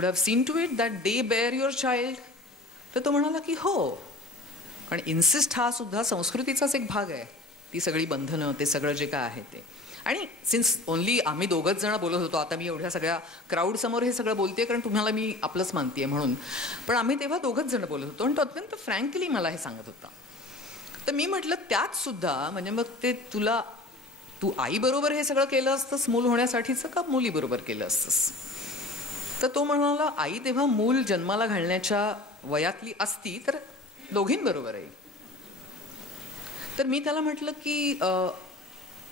Would have seen to it that they bear your child. तर तो म्हणाला की हो, कारण इन्सिस्ट हा सुद्धा संस्कृतीचाच एक भाग आहे, ती सगळी बंधनं, ते सगळं जे काय आहे ते. आणि सिन्स ओनली आम्ही दोघंच जण बोलत होतो, आता मी एवढ्या सगळ्या क्राऊडसमोर हे सगळं बोलते कारण तुम्हाला मी आपलंच मानते म्हणून, पण आम्ही तेव्हा दोघंच जण बोलत होतो आणि तो अत्यंत फ्रँकली मला हे सांगत होता. तर मी म्हटलं त्यात सुद्धा म्हणजे मग ते तू आईबरोबर हे सगळं केलं असतंस मूल होण्यासाठीचं का मुलीबरोबर केलं असतंस. तर तो म्हणाला आई तेव्हा मूल जन्माला घालण्याच्या वयातली असती तर दोघींबरोबर आहे. तर मी त्याला म्हटलं की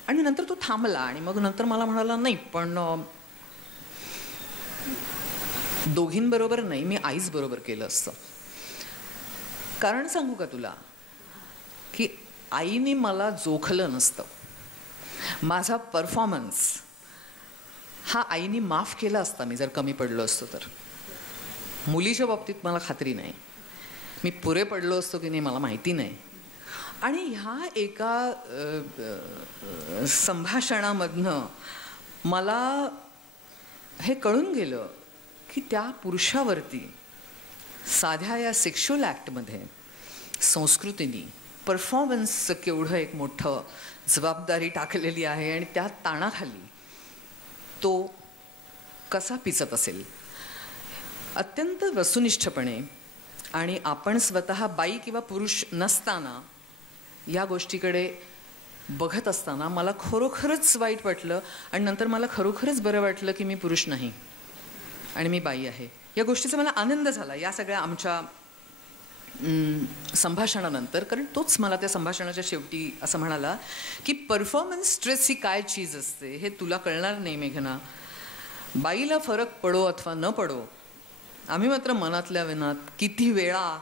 आणि नंतर तो थांबला आणि मग नंतर मला म्हणाला नाही पण दोघींबरोबर नाही, मी आईच बरोबर केलं असतं. कारण सांगू का तुला की आईने मला जोखलं नसतं, माझा परफॉर्मन्स हा आईने माफ केला असता मी जर कमी पडलो असतो तर. मुलीच्या बाबतीत मला खात्री नाही, मी पुरे पडलो असतो की नाही मला माहिती नाही. आणि ह्या एका संभाषणामधनं मला हे कळून गेलं की त्या पुरुषावरती साध्या या सेक्शुअल ॲक्टमध्ये संस्कृतीने परफॉर्मन्सचं केवढं एक मोठं जबाबदारी टाकलेली आहे आणि त्या ताणाखाली तो कसा पिचत असेल. अत्यंत वस्तुनिष्ठपणे आणि आपण स्वतः बाई किंवा पुरुष नसताना या गोष्टीकडे बघत असताना मला खरोखरच वाईट वाटलं आणि नंतर मला खरोखरच बरं वाटलं की मी पुरुष नाही आणि मी बाई आहे. या गोष्टीचा मला आनंद झाला या सगळ्या आमच्या संभाषणानंतर, कारण तोच मला त्या संभाषणाच्या शेवटी असं म्हणाला की परफॉर्मन्स स्ट्रेस ही काय चीज असते हे तुला कळणार नाही मेघना. बाईला फरक पडो अथवा न पडो, आम्ही मात्र मनातल्या मनात किती वेळा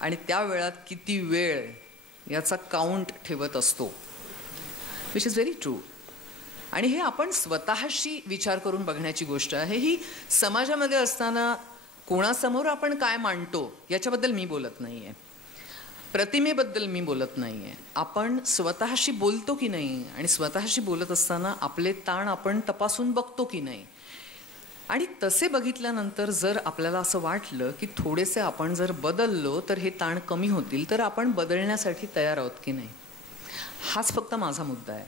आणि त्या वेळात किती वेळ याचा काउंट ठेवत असतो, विच इज व्हेरी ट्रू. आणि हे आपण स्वतःशी विचार करून बघण्याची गोष्ट आहे. ही समाजामध्ये असताना कोणासमोर आपण काय मांडतो याच्याबद्दल मी बोलत नाही आहे, प्रतिमेबद्दल मी बोलत नाही आहे. आपण स्वतःशी बोलतो की नाही आणि स्वतःशी बोलत असताना आपले ताण आपण तपासून बघतो की नाही. आणि तसे बघितल्यानंतर जर आपल्याला असं वाटलं की थोडेसे आपण जर बदललो तर हे ताण कमी होतील, तर आपण बदलण्यासाठी तयार आहोत की नाही, हाच फक्त माझा मुद्दा आहे.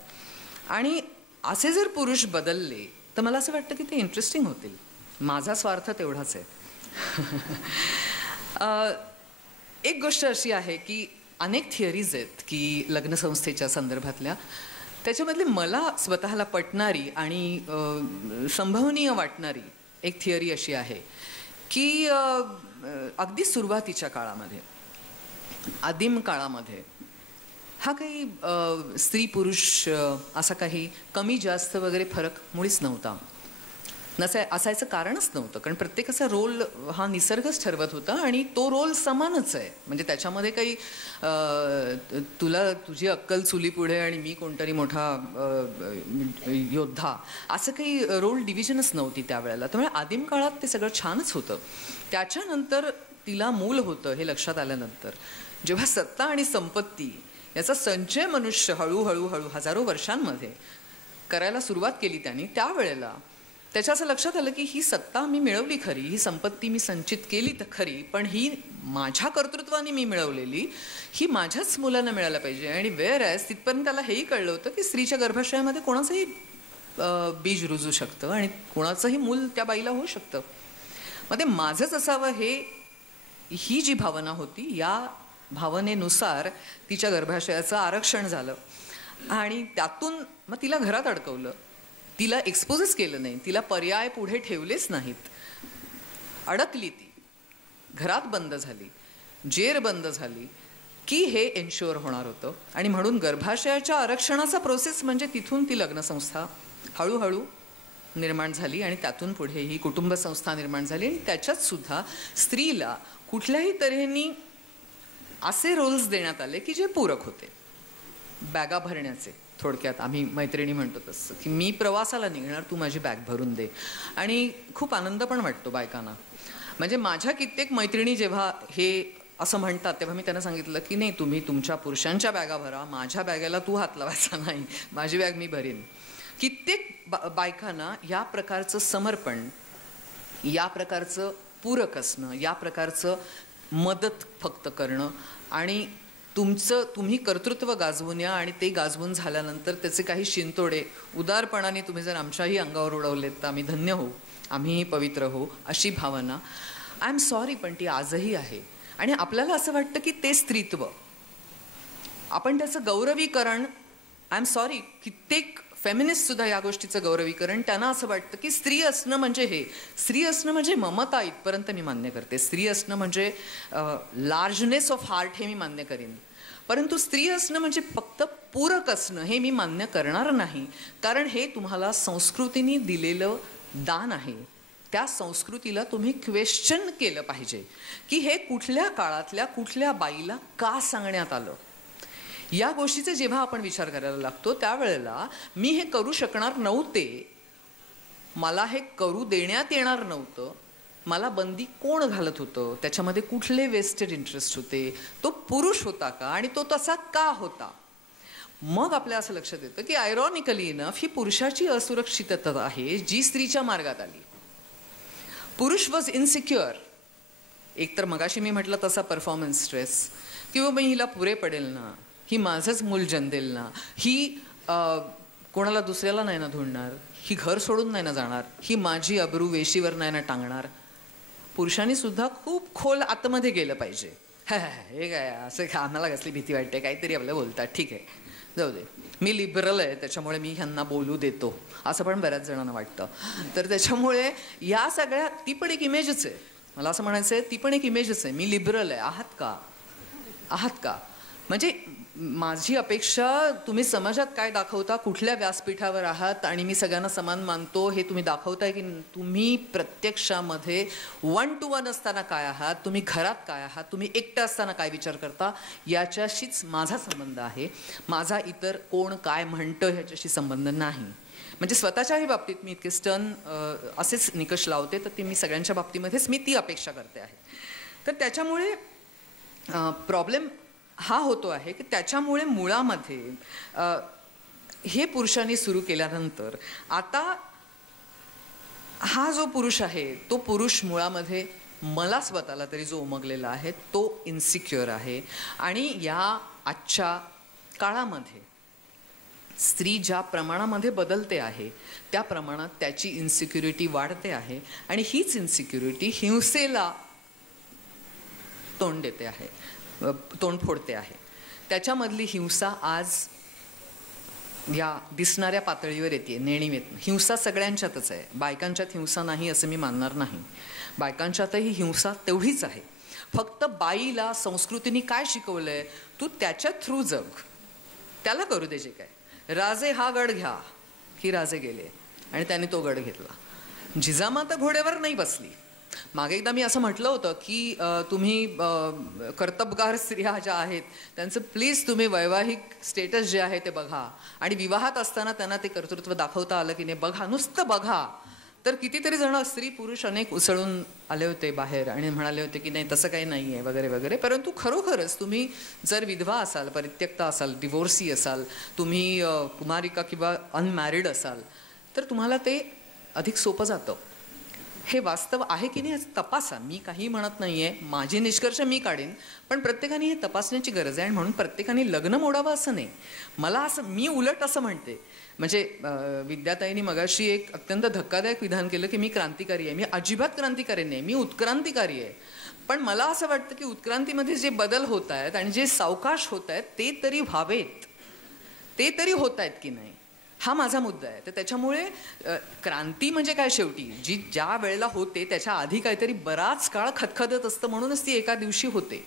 आणि असे जर पुरुष बदलले तर मला असं वाटतं की ते इंटरेस्टिंग होतील. माझा स्वार्थ तेवढाच आहे. एक गोष्ट अशी आहे की अनेक थिअरीज आहेत की लग्नसंस्थेच्या संदर्भातल्या, त्याच्यामधली मला स्वतःला पटणारी आणि संभवनीय वाटणारी एक थिअरी अशी आहे की अगदी सुरुवातीच्या काळामध्ये, आदिम काळामध्ये हा काही स्त्री पुरुष असा काही कमी जास्त वगैरे फरक मुळीच नव्हता. असायचं कारणच नव्हतं, कारण प्रत्येकाचा रोल हा निसर्गच ठरवत होता आणि तो रोल समानच आहे. म्हणजे त्याच्यामध्ये काही तुझी अक्कल चुलीपुढे आणि मी कोणतरी मोठा योद्धा असं काही रोल डिव्हिजनच नव्हती त्यावेळेला. त्यामुळे आदिम काळात ते सगळं छानच होतं. त्याच्यानंतर तिला मूल होतं हे लक्षात आल्यानंतर, जेव्हा सत्ता आणि संपत्ती याचा संचय मनुष्य हळूहळू हजारो वर्षांमध्ये करायला सुरुवात केली त्यांनी, त्यावेळेला त्याच्या असं लक्षात आलं की ही सत्ता मी मिळवली खरी, ही संपत्ती मी संचित केली तर खरी, पण ही माझ्या कर्तृत्वाने मी मिळवलेली, ही माझ्याच मुलांना मिळायला पाहिजे. आणि वेअर ॲज तिथपर्यंत त्याला हेही कळलं होतं की स्त्रीच्या गर्भाशयामध्ये कोणाचंही बीज रुजू शकतं आणि कोणाचंही मूल त्या बाईला होऊ शकतं. मग ते माझंच असावं ही जी भावना होती, या भावनेनुसार तिच्या गर्भाशयाचं आरक्षण झालं आणि त्यातून मग तिला घरात अडकवलं, तिला एक्सपोजच केलं नाही, तिला पर्याय पुढे ठेवलेच नाहीत. अडकली ती, घरात बंद झाली, जेर बंद झाली की हे एन्श्युअर होणार होतं. आणि म्हणून गर्भाशयाच्या आरक्षणाचा प्रोसेस म्हणजे तिथून ती लग्नसंस्था हळूहळू निर्माण झाली आणि त्यातून पुढे ही कुटुंब संस्था निर्माण झाली. आणि त्याच्यात सुद्धा स्त्रीला कुठल्याही तऱ्हेने असे रोल्स देण्यात आले की जे पूरक होते. बॅगा भरण्याचे, थोडक्यात आम्ही मैत्रिणी म्हणतो तसं की मी प्रवासाला निघणार, तू माझी बॅग भरून दे. आणि खूप आनंद पण वाटतो बायकांना. म्हणजे माझ्या कित्येक मैत्रिणी जेव्हा हे असं म्हणतात तेव्हा मी त्यांना सांगितलं की नाही, तुम्ही तुमच्या पुरुषांच्या बॅगा भरा, माझ्या बॅगेला तू हात लावायचा नाही, माझी बॅग मी भरीन. कित्येक बायकांना या प्रकारचं समर्पण या प्रकारचं पूरक असणं, या प्रकारचं मदत फक्त करणं आणि तुम्ही कर्तृत्व गाजवून या आणि ते गाजवून झाल्यानंतर त्याचे काही शिंतोडे उदारपणाने तुम्ही जर आमच्याही अंगावर उडवलेत तर आम्ही धन्य होऊ, आम्हीही पवित्र होऊ, अशी भावना आय एम सॉरी पण ती आजही आहे. आणि आपल्याला असं वाटतं की ते स्त्रीत्व, आपण त्याचं गौरवीकरण, आय एम सॉरी, कित्येक फेमिनिस्ट सुद्धा या गोष्टीचं गौरवीकरण, त्यांना असं वाटतं की स्त्री असणं म्हणजे हे, स्त्री असणं म्हणजे ममता, इथपर्यंत मी मान्य करते. स्त्री असणं म्हणजे लार्जनेस ऑफ हार्ट, हे मी मान्य करीन. परंतु स्त्री असणं म्हणजे फक्त पूरक असणं, हे मी मान्य करणार नाही. कारण हे तुम्हाला संस्कृतीने दिलेलं दान आहे. त्या संस्कृतीला तुम्ही क्वेश्चन केलं पाहिजे की हे कुठल्या काळातल्या कुठल्या बाईला का सांगण्यात आलं. या गोष्टीचा जेव्हा आपण विचार करायला लागतो त्यावेळेला मी हे करू शकणार नव्हते, मला हे करू देण्यात येणार नव्हतं, मला बंदी कोण घालत होतं, त्याच्यामध्ये कुठले वेस्टेड इंटरेस्ट होते, तो पुरुष होता का आणि तो तसा का होता. मग आपल्या असं लक्षात येतं की आयरॉनिकली इनफ ही पुरुषाची असुरक्षितता आहे जी स्त्रीच्या मार्गात आली. पुरुष वॉज इनसिक्युअर. एकतर मगाशी मी म्हटलं तसा परफॉर्मन्स स्ट्रेस, किंवा मी हिला पुरे पडेल ना, ही माझंच मूल जन्मेल ना, ही कोणाला दुसऱ्याला नाही ना धुंडणार, ही घर सोडून नाही ना जाणार, ही माझी अब्रू वेशीवर नाही ना टांगणार. पुरुषांनी सुद्धा खूप खोल आतमध्ये गेलं पाहिजे. हे काय असं आम्हाला कसली भीती वाटते, काहीतरी आपल्याला बोलतात, ठीक आहे जाऊ दे, मी लिबरल आहे त्याच्यामुळे मी ह्यांना बोलू देतो, असं पण बऱ्याच जणांना वाटतं. तर त्याच्यामुळे या सगळ्या, ती पण एक इमेजच आहे, मला असं म्हणायचं आहे, ती पण एक इमेजच आहे. मी लिबरल आहे, आहात का म्हणजे माझी अपेक्षा, तुम्ही समाजात काय दाखवता, कुठल्या व्यासपीठावर आहात आणि मी सगळ्यांना समान मानतो हे तुम्ही दाखवताय की तुम्ही प्रत्यक्षामध्ये 1 to 1 असताना काय आहात, तुम्ही घरात काय आहात, तुम्ही एकटं असताना काय विचार करता, याच्याशीच माझा संबंध आहे. माझा इतर कोण काय म्हणतं ह्याच्याशी संबंध नाही. म्हणजे स्वतःच्याही बाबतीत मी इतके स्टर्न असेच निकष लावते, तर ते मी सगळ्यांच्या बाबतीमध्येच मी ती अपेक्षा करते आहे. तर त्याच्यामुळे प्रॉब्लेम हा होतो आहे की त्याच्यामुळे मुळामध्ये हे पुरुषांनी सुरू केल्यानंतर आता हा जो पुरुष आहे तो पुरुष मुळामध्ये मला स्वतःला तरी जो उमगलेला आहे तो इन्सिक्युअर आहे. आणि या आजच्या काळामध्ये स्त्री ज्या प्रमाणामध्ये बदलते आहे त्या प्रमाणात त्याची इन्सिक्युरिटी वाढते आहे आणि हीच इन्सिक्युरिटी हिंसेला तोंड देते आहे, तोंड फोडते आहे. त्याच्यामधली हिंसा आज या दिसणाऱ्या पातळीवर येते, नेणीव येत. हिंसा सगळ्यांच्यातच आहे, बायकांच्यात हिंसा नाही असं मी मानणार नाही. बायकांच्यातही हिंसा तेवढीच आहे. फक्त बाईला संस्कृतीने काय शिकवलंय, तू त्याच्या थ्रू जग, त्याला करू दे जे काय. राजे हा गड घ्या की राजे गेले आणि त्याने तो गड घेतला. जिजामाता घोड्यावर नाही बसली. मागे एकदा मी असं म्हटलं होतं की तुम्ही कर्तबगार स्त्रिया ज्या आहेत त्यांचं प्लीज तुम्ही वैवाहिक स्टेटस जे आहे ते बघा आणि विवाहात असताना त्यांना ते कर्तृत्व दाखवता आलं की नाही बघा, नुसतं बघा. तर कितीतरी जण स्त्री पुरुष अनेक उसळून आले होते बाहेर आणि म्हणाले होते की नाही तसं काही नाही आहे वगैरे वगैरे. परंतु खरोखरच तुम्ही जर विधवा असाल, परित्यक्ता असाल, डिवोर्सी असाल, तुम्ही कुमारिका किंवा अनमॅरिड असाल तर तुम्हाला ते अधिक सोपं जातं. हे वास्तव आहे की नाही तपासा. मी काही म्हणत नाही आहे, माझे निष्कर्ष मी काढेन, पण प्रत्येकाने हे तपासण्याची गरज आहे. आणि म्हणून प्रत्येकाने लग्न मोडावं असं नाही. मला असं, मी उलट असं म्हणते, म्हणजे विद्याताईंनी मगाशी एक अत्यंत धक्कादायक विधान केलं की मी क्रांतिकारी आहे. मी अजिबात क्रांतिकारी नाही, मी उत्क्रांतिकारी आहे. पण मला असं वाटतं की उत्क्रांतीमध्ये जे बदल होत आहेत आणि जे सावकाश होत आहेत ते तरी व्हावेत, ते तरी होत आहेत की नाही, हा माझा मुद्दा आहे. तर त्याच्यामुळे क्रांती म्हणजे काय, शेवटी जी ज्या वेळेला होते त्याच्या आधी काहीतरी बराच काळ खदखदत असतं, म्हणूनच ती एका दिवशी होते.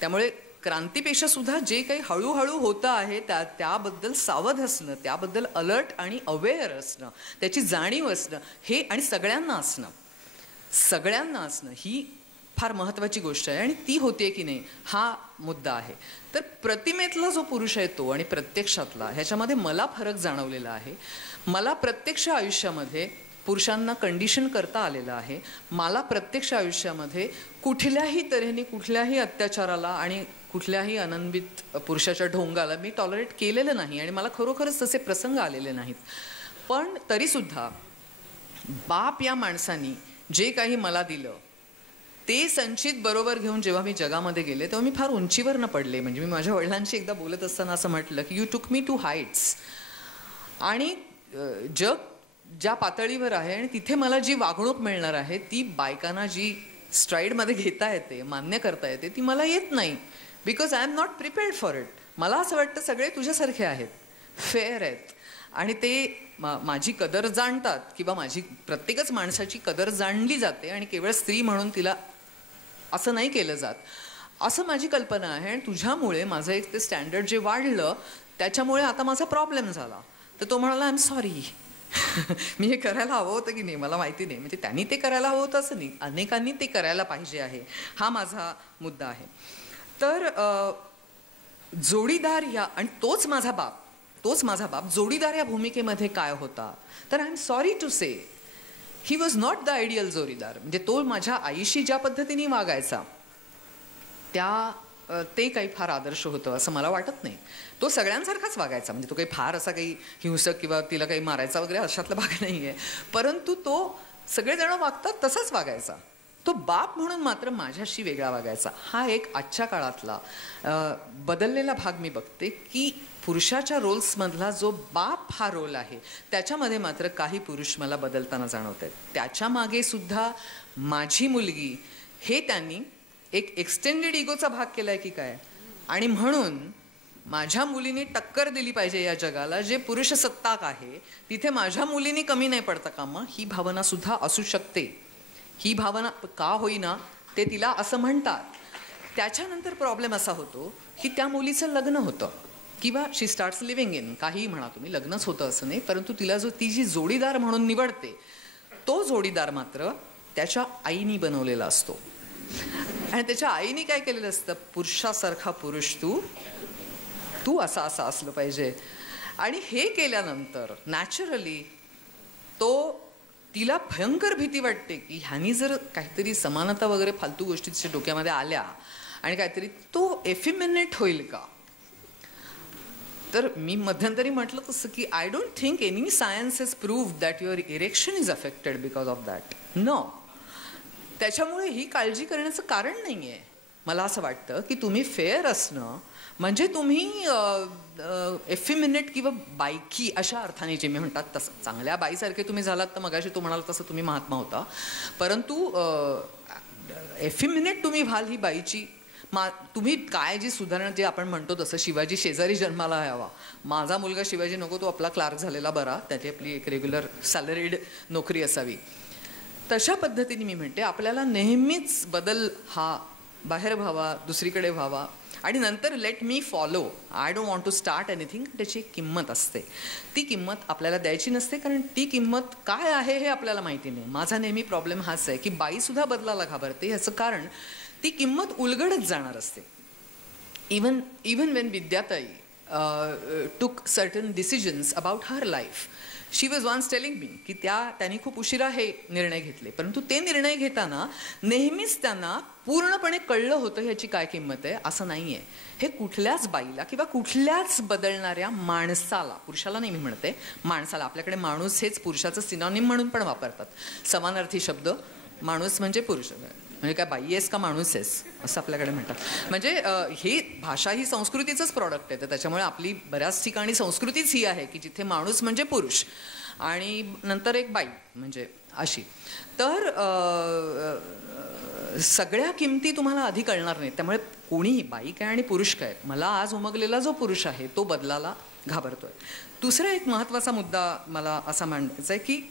त्यामुळे क्रांतीपेक्षा सुद्धा जे काही हळूहळू होतं आहे त्याबद्दल सावध असणं, त्याबद्दल अलर्ट आणि अवेअर असणं, त्याची जाणीव असणं, हे आणि सगळ्यांना असणं ही फार महत्त्वाची गोष्ट आहे. आणि ती होते की नाही हा मुद्दा आहे. तर प्रतिमेतला जो पुरुष आहे तो आणि प्रत्यक्षातला, ह्याच्यामध्ये मला फरक जाणवलेला आहे. मला प्रत्यक्ष आयुष्यामध्ये पुरुषांना कंडिशन करता आलेलं आहे. मला प्रत्यक्ष आयुष्यामध्ये कुठल्याही तऱ्हेने कुठल्याही अत्याचाराला आणि कुठल्याही अनन्वित पुरुषाच्या ढोंगाला मी टॉलरेट केलेलं नाही आणि मला खरोखरच तसे प्रसंग आलेले नाहीत. पण तरीसुद्धा बाप या माणसानी जे काही मला दिलं ते संचित बरोबर घेऊन जेव्हा मी जगामध्ये गेले तेव्हा मी फार उंचीवर न पडले. म्हणजे मी माझ्या वडिलांशी एकदा बोलत असताना असं म्हटलं की you took me to heights. आणि जग ज्या पातळीवर आहे आणि तिथे मला जी वागणूक मिळणार आहे ती बायकांना जी स्ट्राईडमध्ये घेता येते, मान्य करता येते, ती मला येत नाही. Because I am not prepared for it. मला असं वाटतं सगळे तुझ्यासारखे आहेत, फेअर आहेत आणि ते माझी कदर जाणतात किंवा माझी प्रत्येकच माणसाची कदर जाणली जाते आणि केवळ स्त्री म्हणून तिला असं नाही केलं जात, असं माझी कल्पना आहे. आणि तुझ्यामुळे माझं एक ते स्टँडर्ड जे वाढलं त्याच्यामुळे आता माझा प्रॉब्लेम झाला. तर तो म्हणाला आय एम सॉरी. मी हे करायला हवं होतं की नाही मला माहिती नाही. म्हणजे त्यांनी ते करायला हवं होतं असं नाही, अनेकांनी ते करायला पाहिजे आहे, हा माझा मुद्दा आहे. तर जोडीदार या आणि तोच माझा बाप जोडीदार या भूमिकेमध्ये काय होता तर I am sorry to say he was not the ideal जोडीदार. म्हणजे तो माझ्या आईशी ज्या पद्धतीने वागायचा ते काही फार आदर्श होतं असं मला वाटत नाही. तो सगळ्यांसारखाच वागायचा. म्हणजे तो काही फार असा काही हिंसक किंवा तिला काही मारायचा वगैरे अशातला भाग नाही आहे. परंतु तो सगळेजण वागतात तसाच वागायचा. तो बाप म्हणून मात्र माझ्याशी वेगळा वागायचा. हा एक आजच्या काळातला बदललेला भाग मी बघते की पुरुषाच्या रोल्समधला जो बाप हा रोल आहे त्याच्यामध्ये मात्र काही पुरुष मला बदलताना जाणवत आहेत. त्याच्या मागे सुद्धा माझी मुलगी हे त्यांनी एक एक्सटेंडेड इगोचा भाग केलाय की काय. आणि म्हणून माझ्या मुलीने टक्कर दिली पाहिजे या जगाला जे पुरुष सत्ताक आहे, तिथे माझ्या मुलीने कमी नाही पडता कामा, ही भावना सुद्धा असू शकते. ही भावना का होईना ते तिला असं म्हणतात. त्याच्यानंतर प्रॉब्लेम असा होतो की त्या मुलीचं लग्न होतं किंवा शी स्टार्ट्स लिव्हिंग इन, काहीही म्हणा तुम्ही, लग्नच होतं असं नाही, परंतु तिला ती जी जोडीदार म्हणून निवडते तो जोडीदार मात्र त्याच्या आईनी बनवलेला असतो. आणि त्याच्या आईने काय केलेलं असतं, पुरुषासारखा पुरुष तू असा असलं पाहिजे. आणि हे केल्यानंतर नॅचरली तिला भयंकर भीती वाटते की ह्यानी जर काहीतरी समानता वगैरे फालतू गोष्टी तिच्या डोक्यामध्ये आल्या आणि काहीतरी तो एफिमिनेट होईल का. तर मी मध्यंतरी म्हटलं तसं की I don't think any science has proved that your erection is affected because of that. No, त्याच्यामुळे ही काळजी करण्याचं कारण नाही आहे. मला असं वाटतं की तुम्ही फेअर असणं म्हणजे तुम्ही एफिमिनेट किंवा बायकी अशा अर्थाने जे मी म्हणतात तसं चांगल्या बाईसारखे तुम्ही झालात तर मगाशी तो म्हणाला तसं तुम्ही महात्मा होता. परंतु एफिमिनेट तुम्ही व्हाल ही बाईची तुम्ही काय जी सुधारणा जे आपण म्हणतो तसं शिवाजी शेजारी जन्माला यावा, माझा मुलगा शिवाजी नको, तो आपला क्लार्क झालेला बरा, त्याची आपली एक रेग्युलर सॅलरीड नोकरी असावी, तशा पद्धतीने मी म्हणते आपल्याला नेहमीच बदल हा बाहेर व्हावा, दुसरीकडे व्हावा आणि नंतर let me follow, I don't want to start anything. त्याची एक किंमत असते, ती किंमत आपल्याला द्यायची नसते कारण ती किंमत काय आहे हे आपल्याला माहिती नाही. माझा नेहमी प्रॉब्लेम हाच आहे की बाईसुद्धा बदलाला घाबरते. ह्याचं कारण ती किंमत उलगडत जाणार असते. Even when Vidyatai took certain decisions about her life, she was once telling me की त्यांनी खूप उशिरा हे निर्णय घेतले, परंतु ते निर्णय घेताना नेहमीच त्यांना पूर्णपणे कळलं होतं ह्याची काय किंमत आहे. असं नाही आहे. हे कुठल्याच बाईला किंवा कुठल्याच बदलणाऱ्या माणसाला, पुरुषाला नाही मी म्हणते, माणसाला, आपल्याकडे माणूस हेच पुरुषाचं सिनॉनिम म्हणून पण वापरतात, समानार्थी शब्द. माणूस म्हणजे पुरुष, म्हणजे काय बाई आहेस का माणूस आहेस असं आपल्याकडे म्हणतात. म्हणजे ही भाषा ही संस्कृतीचंच प्रॉडक्ट आहे. तर त्याच्यामुळे आपली बऱ्याच ठिकाणी संस्कृतीच ही आहे की जिथे माणूस म्हणजे पुरुष आणि नंतर एक बाई म्हणजे अशी. तर सगळ्या किमती तुम्हाला आधी कळणार नाहीत. त्यामुळे कोणीही, बाई काय आणि पुरुष काय, मला आज उमगलेला जो पुरुष आहे तो बदलाला घाबरतोय. दुसरा एक महत्त्वाचा मुद्दा मला असा मांडायचा आहे की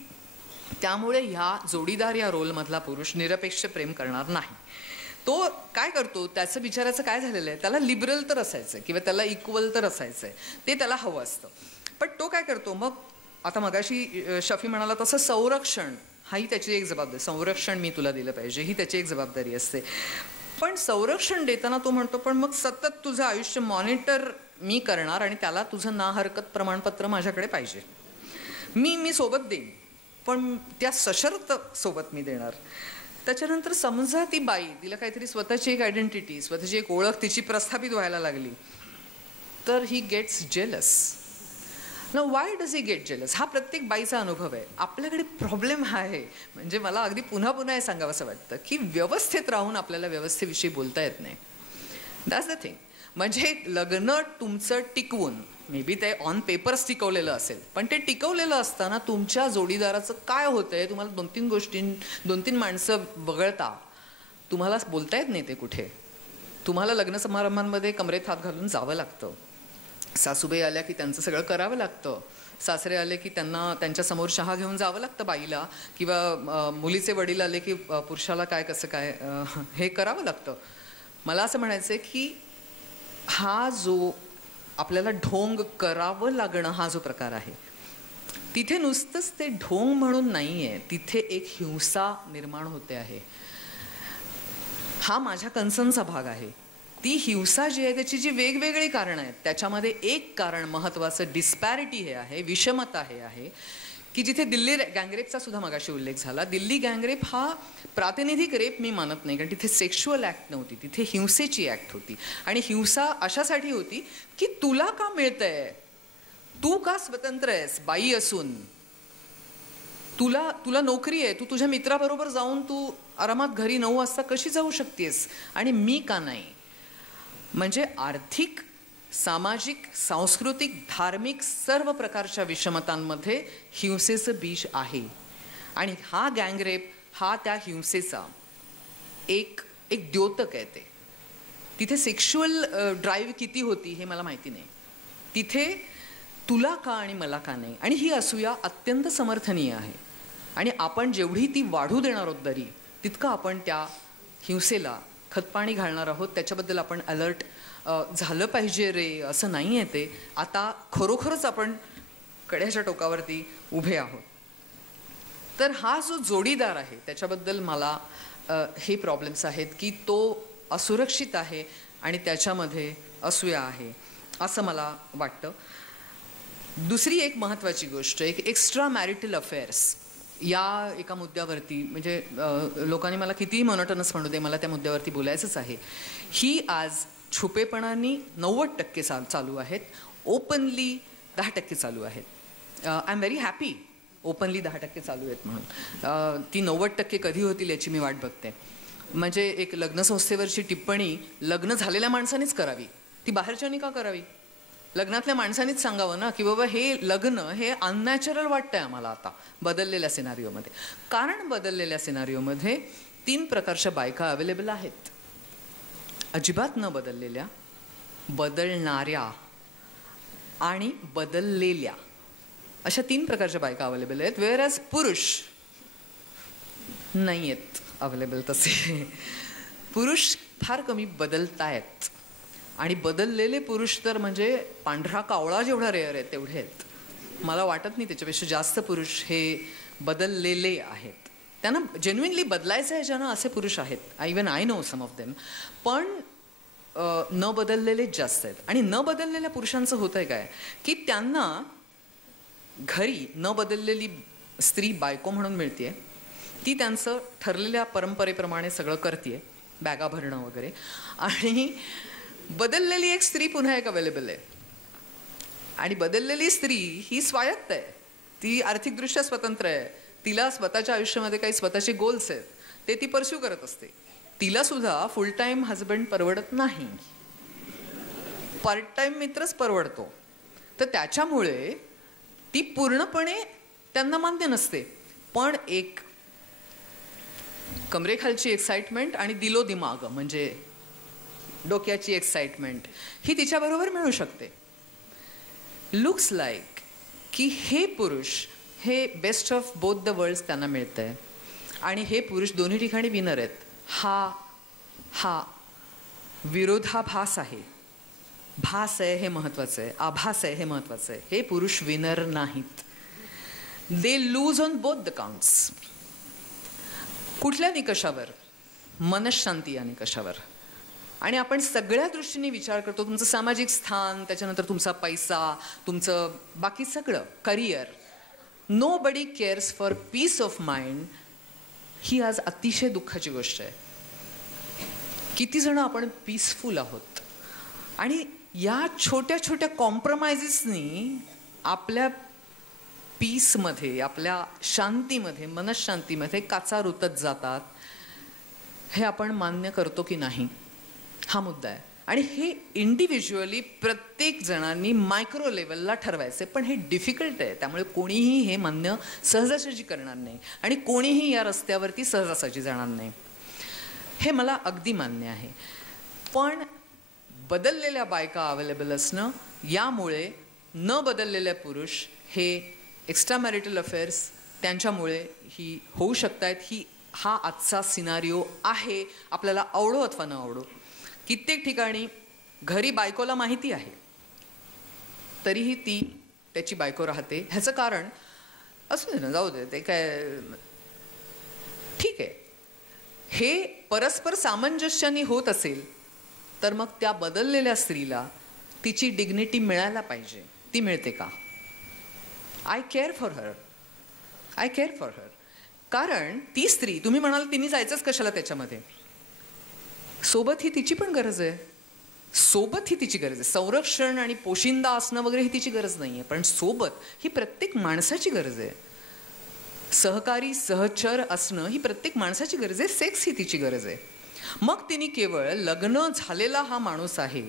त्यामुळे ह्या जोडीदार या रोलमधला पुरुष निरपेक्ष प्रेम करणार नाही. तो काय करतो, त्याचं विचाराचं काय झालेलं आहे, त्याला लिबरल तर असायचं किंवा त्याला इक्वल तर असायचं आहे, ते त्याला हवं असतं. पण तो काय करतो मग, आता मगाशी शफी म्हणाला तसं संरक्षण हाही त्याची एक जबाबदारी, संरक्षण मी तुला दिलं पाहिजे ही त्याची एक जबाबदारी असते. पण संरक्षण देताना तो म्हणतो पण मग सतत तुझं आयुष्य मॉनिटर मी करणार आणि त्याला तुझं ना हरकत प्रमाणपत्र माझ्याकडे पाहिजे. मी सोबत देईन पण त्या सशर्त सोबत मी देणार. त्याच्यानंतर समजा ती बाई, तिला काहीतरी स्वतःची एक आयडेंटिटी, स्वतःची एक ओळख तिची प्रस्थापित व्हायला लागली तर ही गेट्स जेलस. ना Y does he gate jealous? हा प्रत्येक बाईचा अनुभव आहे. आपल्याकडे प्रॉब्लेम हा आहे, म्हणजे मला अगदी पुन्हा पुन्हा हे सांगावं असं वाटतं की व्यवस्थेत राहून आपल्याला व्यवस्थेविषयी बोलता येत नाही. That's the thing. म्हणजे लग्न तुमचं टिकवून, मे बी ते ऑन पेपर्स टिकवलेलं असेल, पण ते टिकवलेलं असताना तुमच्या जोडीदाराचं काय होतंय, तुम्हाला 2-3 माणसं वगळता तुम्हाला बोलता येत नाही ते कुठे. तुम्हाला लग्न समारंभांमध्ये कमरेत हात घालून जावं लागतं. सासूबाई आल्या की त्यांचं सगळं करावं लागतं. सासरे आले की त्यांना त्यांच्यासमोर चहा घेऊन जावं लागतं बाईला, किंवा मुलीचे वडील आले की पुरुषाला काय कसं काय हे करावं लागतं. मला असं म्हणायचं आहे की हा जो आपल्याला ढोंग करावं लागणं हा जो प्रकार आहे, तिथे नुसतंच ते ढोंग म्हणून नाही आहे, तिथे एक हिंसा निर्माण होते आहे. हा माझ्या कन्सर्नचा भाग आहे. ती हिंसा जी आहे त्याची जी वेगवेगळी कारणं आहेत, त्याच्यामध्ये एक कारण महत्त्वाचं डिस्पॅरिटी हे आहे, विषमता हे आहे की जिथे दिल्ली गँगरेपचा सुद्धा मगाशी उल्लेख झाला. दिल्ली गँगरेप हा प्रातिनिधिक रेप मी मानत नाही, कारण तिथे सेक्शुअल ॲक्ट नव्हती, तिथे हिंसेची ॲक्ट होती. आणि हिंसा अशासाठी होती की तुला का मिळतंय, तू का स्वतंत्र आहेस बाई असून, तुला नोकरी आहे, तू तुझ्या मित्राबरोबर जाऊन तू आरामात घरी 9 वाजता कशी जाऊ शकतेस आणि मी का नाही. म्हणजे आर्थिक, सामाजिक, सांस्कृतिक, धार्मिक सर्व प्रकारच्या विषमतांमध्ये हिंसेचं बीज आहे. आणि हा गँगरेप हा त्या हिंसेचा एक द्योतक आहे. तिथे सेक्शुअल ड्राईव्ह किती होती हे मला माहिती नाही, तिथे तुला का आणि मला का नाही. आणि ही असूया अत्यंत समर्थनीय आहे. आणि आपण जेवढी ती वाढू देणार आहोत दरी, तितकं आपण त्या हिंसेला खतपाणी घालणार आहोत. त्याच्याबद्दल आपण अलर्ट झालं पाहिजे रे, असं नाही आहे ते. आता खरोखरच आपण कड्याच्या टोकावरती उभे आहोत. तर हा जो जोडीदार आहे त्याच्याबद्दल मला हे प्रॉब्लेम्स आहेत की तो असुरक्षित आहे आणि त्याच्यामध्ये असूया आहे असं मला वाटतं. दुसरी एक महत्त्वाची गोष्ट, एक एक्स्ट्रा मॅरिटल अफेअर्स या एका मुद्द्यावरती, म्हणजे लोकांनी मला कितीही मोनोटोनस म्हणू दे, मला त्या मुद्द्यावरती बोलायचंच आहे. ही आज छुपेपणाने 90% चालू आहेत, ओपनली 10% चालू आहेत. I am very happy openly 10% चालू आहेत म्हणून. ती 90% कधी होतील याची मी वाट बघते. म्हणजे एक लग्नसंस्थेवरची टिप्पणी लग्न झालेल्या माणसानेच करावी, ती बाहेरच्यांनी का करावी. लग्नातल्या माणसानीच सांगावं ना की बाबा हे लग्न हे अननॅचरल वाटतंय आम्हाला आता बदललेल्या सिनारिओमध्ये. कारण बदललेल्या सिनारिओमध्ये 3 प्रकारच्या बायका अवेलेबल आहेत. अजिबात न बदललेल्या, बदलणाऱ्या आणि बदललेल्या, अशा 3 प्रकारच्या बायका अवेलेबल आहेत. वेअर ॲज पुरुष नाही आहेत अवेलेबल तसे. पुरुष फार कमी बदलतायत आणि बदललेले पुरुष तर म्हणजे पांढरा कावळा जेवढा रेअर आहे तेवढे आहेत. मला वाटत नाही त्याच्यापेक्षा जास्त पुरुष हे बदललेले आहेत. त्यांना जेन्युइनली बदलायचं आहे ज्यांना, असे पुरुष आहेत. Even I know some of them. पण न बदललेलेच जास्त आहेत. आणि न बदललेल्या पुरुषांचं होतं आहे काय की त्यांना घरी न बदललेली स्त्री बायको म्हणून मिळते. ती त्यांचं ठरलेल्या परंपरेप्रमाणे सगळं करते, बॅगा भरणं वगैरे. आणि बदललेली एक स्त्री पुन्हा एक अवेलेबल आहे. आणि बदललेली स्त्री ही स्वायत्त आहे, ती आर्थिकदृष्ट्या स्वतंत्र आहे, तिला स्वतःच्या आयुष्यामध्ये काही स्वतःचे गोल्स आहेत, ते ती परस्यू करत असते. तिला सुद्धा फुल टाईम हजबंड परवडत नाही, पार्ट टाईम मित्रच परवडतो. तर त्याच्यामुळे ती पूर्णपणे त्यांना मान्य नसते. पण एक कमरेखालची एक्साइटमेंट आणि दिलोदिमाग म्हणजे डोक्याची एक्साइटमेंट ही तिच्याबरोबर मिळू शकते. लुक्स लाईक की हे पुरुष हे best of both the worlds त्यांना मिळतं आहे आणि हे पुरुष दोन्ही ठिकाणी विनर आहेत. हा विरोधाभास आहे. भास आहे हे महत्त्वाचं आहे, आभास आहे हे महत्त्वाचं आहे. हे पुरुष विनर नाहीत. They lose on both the counts. कुठल्या निकषावर? मनशांती या निकषावर. आणि आपण सगळ्या दृष्टीने विचार करतो, तुमचं सामाजिक स्थान, त्याच्यानंतर तुमचा पैसा, तुमचं बाकी सगळं, career. Nobody cares for peace of mind. ही आज अतिशय दुःखाची गोष्ट आहे. किती जण आपण पीसफुल आहोत आणि या छोट्या छोट्या कॉम्प्रोमाइजेसनी आपल्या पीसमध्ये, आपल्या शांतीमध्ये, मनशांतीमध्ये काचा रुतत जातात, हे आपण मान्य करतो की नाही, हा मुद्दा आहे. आणि हे इंडिव्हिज्युअली प्रत्येक जणांनी मायक्रो लेवलला ठरवायचे, पण हे डिफिकल्ट आहे. त्यामुळे कोणीही हे मान्य सहजासहजी करणार नाही आणि कोणीही या रस्त्यावरती सहजासहजी जाणार नाही, हे मला अगदी मान्य आहे. पण बदललेल्या बायका अवेलेबल असणं, यामुळे न बदललेले पुरुष हे एक्स्ट्रा मॅरिटल अफेअर्स त्यांच्यामुळे ही होऊ शकतायत. हा आजचा सिनारिओ आहे, आपल्याला आवडो अथवा न आवडो. कित्येक ठिकाणी घरी बायकोला माहिती आहे, तरीही ती त्याची बायको राहते. ह्याचं कारण असू दे ना, जाऊ दे, ते काय ठीक आहे. हे परस्पर सामंजस्याने होत असेल तर मग त्या बदललेल्या स्त्रीला तिची डिग्निटी मिळायला पाहिजे. ती मिळते का? I care for her. कारण ती स्त्री, तुम्ही म्हणाल तिने जायचंच कशाला त्याच्यामध्ये, सोबत ही तिची पण गरज आहे. संरक्षण आणि पोशिंदा असणं वगैरे ही तिची गरज नाही आहे, पण सोबत ही प्रत्येक माणसाची गरज आहे. सहकारी, सहचर असणं ही प्रत्येक माणसाची गरज आहे. सेक्स ही तिची गरज आहे. मग तिने केवळ लग्न झालेला हा माणूस आहे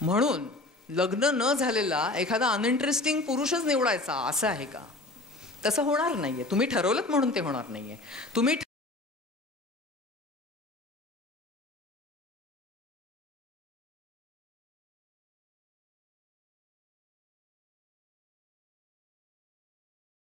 म्हणून लग्न न झालेला एखादा अनइंटरेस्टिंग पुरुषच निवडायचा असं आहे का? तसं होणार नाहीये. तुम्ही ठरवलं म्हणून ते होणार नाहीये. तुम्ही